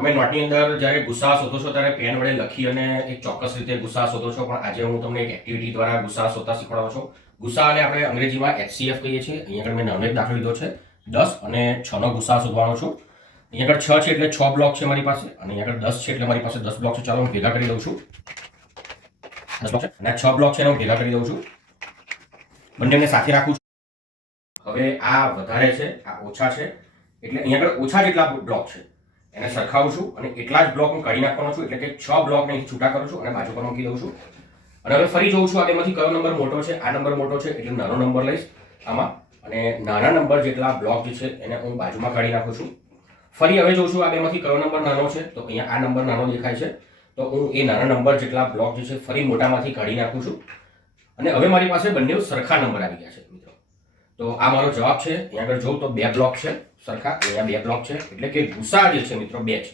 તમે નોટની અંદર જ્યારે ગુસ્સા શોધો છો ત્યારે પેન વડે લખી અને એક ચોક્કસ રીતે ગુસ્સા શોધો છો, પણ આજે હું તમને એક એક્ટિવિટી દ્વારા ગુસ્સા શોધતા શીખવાડું છું. ગુસ્સાને આપણે અંગ્રેજીમાં HCF કહીએ છીએ. અહીંયા આગળ મેં નાનો એક દાખલો લીધો છે. 10 અને 6 નો ગુસ્સા શોધવાનો છું. અહીંયા આગળ 6 છે એટલે 6 બ્લોક છે મારી પાસે, અને અહીંયા આગળ 10 છે એટલે મારી પાસે 10 બ્લોક છે. ચાલો હું ભેગા કરી દઉં છું. 10 બ્લોક છે અને 6 બ્લોક છે એને હું ભેગા કરી દઉં છું. બંનેને સાથે રાખું છું. હવે આ વધારે છે, આ ઓછા છે, એટલે અહીંયા આગળ ઓછા જેટલા બ્લોક છે એને સરખાવું છું અને એટલા જ બ્લોક હું કાઢી નાખવાનો છું. એટલે કે 6 બ્લોકને છૂટા કરું છું અને બાજુ પર મૂકી દઉં છું. અને હવે ફરી જોઉં છું આ બેમાંથી કયો નંબર મોટો છે. આ નંબર મોટો છે એટલે નાનો નંબર લઈશ આમાં, અને નાના નંબર જેટલા બ્લોક જે છે એને હું બાજુમાં કાઢી નાખું છું. ફરી હવે જોઉં છું આ બેમાંથી કયો નંબર નાનો છે. તો અહીંયા આ નંબર નાનો દેખાય છે, તો હું એ નાના નંબર જેટલા બ્લોક જે છે ફરી મોટામાંથી કાઢી નાખું છું. અને હવે મારી પાસે બંને સરખા નંબર આવી ગયા છે મિત્રો. તો આ મારો જવાબ છે. અહીંયા આગળ જોઉં તો 2 બ્લોક છે સરખા, અહીંયા 2 બ્લોક છે, એટલે કે ગુસ્સા જે છે મિત્રો 2 છે.